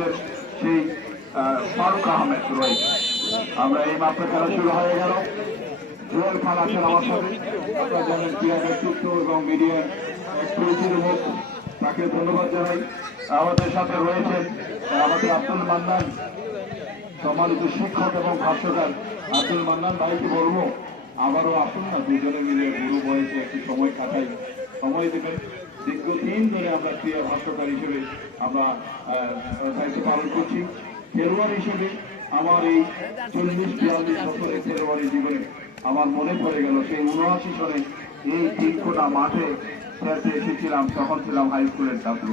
আমাদের সেই ফারুক আহমেদ রয়েছে। আমরা এই মাত্র খেলা শুরু হয়ে গেল। জুয়েল খান আছেন আমার সাথে, আপনারা জানেন ক্রীড়া ব্যক্তিত্ব এবং মিডিয়ার এক পরিচিত মুখ, তাকে ধন্যবাদ জানাই। আমাদের সাথে রয়েছেন আমাদের আব্দুল মান্নান, সম্মানিত শিক্ষক এবং ভাষ্যকার আব্দুল মান্নান ভাইকে বলবো আবারও আসুন না, দুজনে মিলে বুড়ো বয়সে একটি সময় কাটাই, সময় দেবেন। দীর্ঘদিন ধরে আমরা ক্রীড়া ভাষ্যকার হিসেবে আমরা দায়িত্ব পালন করছি। খেলোয়াড় হিসেবে আমার এই 40-42 বছরের খেলোয়াড়ি জীবনে আমার মনে পড়ে গেল সেই 79 সনে এই 3 কোটা মাঠে খেলতে এসেছিলাম, তখন ছিলাম হাই স্কুলের ছাত্র।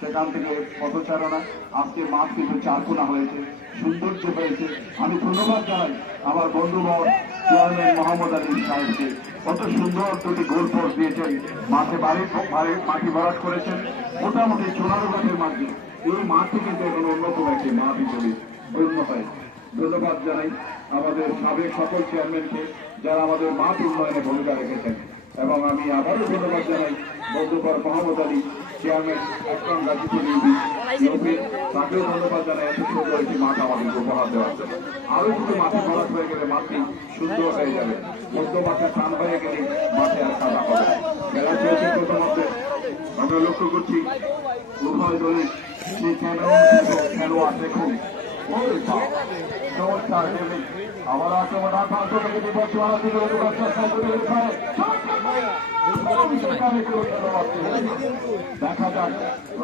সেখান থেকে পথচারণা, আজকে মাঠ কিন্তু 4 কোনা হয়েছে, সৌন্দর্য হয়েছে। আমি ধন্যবাদ জানাই আমার বন্ধুবর চেয়ারম্যান মোহাম্মদ আলী সাহেবকে, কত সুন্দর দুটি গোল পোস্ট দিয়েছেন, মাঠে মাটি ভরাট করেছেন মোটামুটি 14 গাছের মাঝে। এই মাঠটি কিন্তু এখন অন্যতম একটি মাঠ হিসেবে গণ্য হয়। ধন্যবাদ জানাই আমাদের সাবেক সকল চেয়ারম্যানকে যারা আমাদের মাঠ উন্নয়নে ভূমিকা রেখেছেন, এবং আমি আবারও ধন্যবাদ জানাই বন্ধুবর মোহাম্মদ আলী চেয়ারম্যান আকরাম গাজীপুর ইউপি, তাকেও ধন্যবাদ জানাই এত সুন্দর একটি মাঠ আমাদের উপহার দেওয়ার জন্য। আরো কিছু মাঠে ভরাট হয়ে গেলে মাঠটি সুন্দর হয়ে যাবে, মধ্য মাঠে টান হয়ে গেলে মাঠে আর কাদা হবে। খেলা চলছে প্রথমে আমরা লক্ষ্য করছি উভয় দলের সেই খেলোয়াড় দেখুন চমৎকার খেলে আবার আক্রমণ দেখা যাক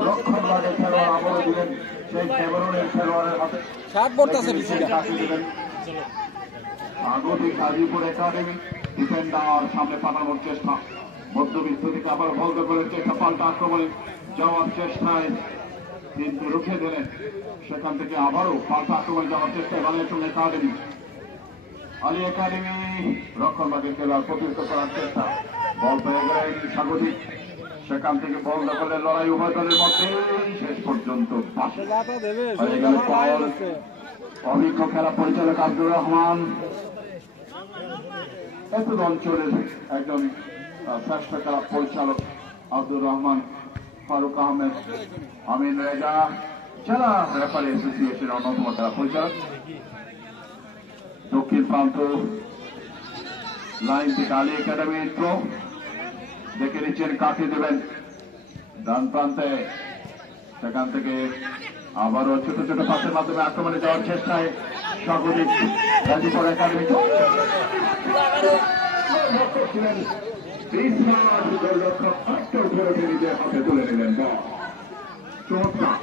রক্ষণ ভাগে খেলোয়াড় আবারও দিলেন সেই ক্যামেরনের খেলোয়াড়ের হাতে দিলেন আগতি গাজীপুর একাডেমি। ডিফেন্ডার সামনে পাঠানোর চেষ্টা, মধ্যবিত্ত থেকে আবার বল দখলের চেষ্টা, পাল্টা আক্রমণে যাওয়ার চেষ্টায় কিন্তু রুখে দিলেন। সেখান থেকে আবারও পাল্টা আক্রমণে যাওয়ার চেষ্টায় আলী একাডেমি রক্ষণ ভাগের খেলোয়াড় প্রতিহত করার চেষ্টা, বল পেয়ে গেলেন স্বাগতিক। সেখান থেকে বল দখলের লড়াই উভয় দলের মধ্যে শেষ পর্যন্ত অভিজ্ঞ খেলা পরিচালক আব্দুর রহমান, এত অঞ্চলের একজন শ্রেষ্ঠ খেলা পরিচালক আব্দুর রহমান, ফারুক আহমেদ, আমিন রেজা, জেলা রেফারি অ্যাসোসিয়েশনের অন্যতম খেলা পরিচালক। দক্ষিণ প্রান্ত লাইন থেকে আলী একাডেমি থ্রো, দেখে নিচ্ছেন কাকে দেবেন ডান প্রান্তে। সেখান থেকে আবারও ছোট ছোট পাসের মাধ্যমে আক্রমণে যাওয়ার চেষ্টায় স্বাগতিক গাজীপুর একাডেমি হাতে তুলে নিলেন। চমৎকার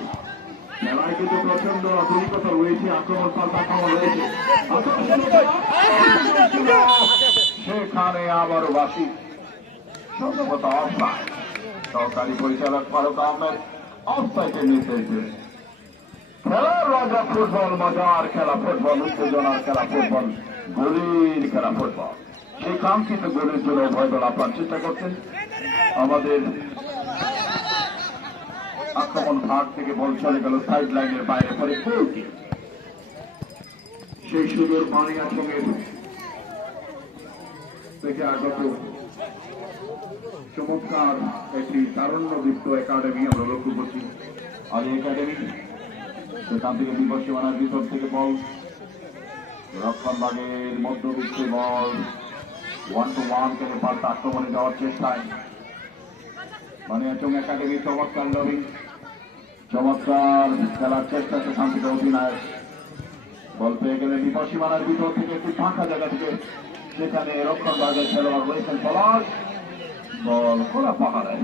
খেলায় কিন্তু প্রচন্ড আধুনিকতা রয়েছে, আক্রমণ পাল্টা আক্রমণ রয়েছে। সেখানে আবারও বাসি সম্ভবত অফসাইড, সহকারী পরিচালক ফারুক আহমেদ অফসাইডের নির্দেশ দিলেন। খেলার রাজা ফুটবল, মজার খেলা ফুটবল, উত্তেজনার খেলা ফুটবল, গোলের খেলা ফুটবল। সেই কাঙ্ক্ষিত গোলের জন্য উভয় দল আপনার চেষ্টা করছেন। আমাদের আক্রমণ ভাগ থেকে বল চলে গেল সাইড লাইনের বাইরে পরে সেই সুদূর বানিয়াচঙের থেকে আগত চমৎকার একটি তারুণ্যদীপ্ত একাডেমি আমরা লক্ষ্য করছি আলী একাডেমি। সেখান থেকে বিপদ সীমানার ভিতর থেকে বল রক্ষণ ভাগের মধ্যবিত্তে বল 1-1 থেকে পাল্টা আক্রমণে যাওয়ার চেষ্টায় বানিয়াচং একাডেমি চমৎকার লবি, চমৎকার খেলার চেষ্টা। সেখান থেকে অধিনায়ক বল পেয়ে গেলে বিপদ সীমানার ভিতর থেকে একটি ফাঁকা জায়গা থেকে সেখানে রক্ষণ ভাগের খেলোয়াড় রয়েছেন পলাশ, বল খোলা পাহাড়ে।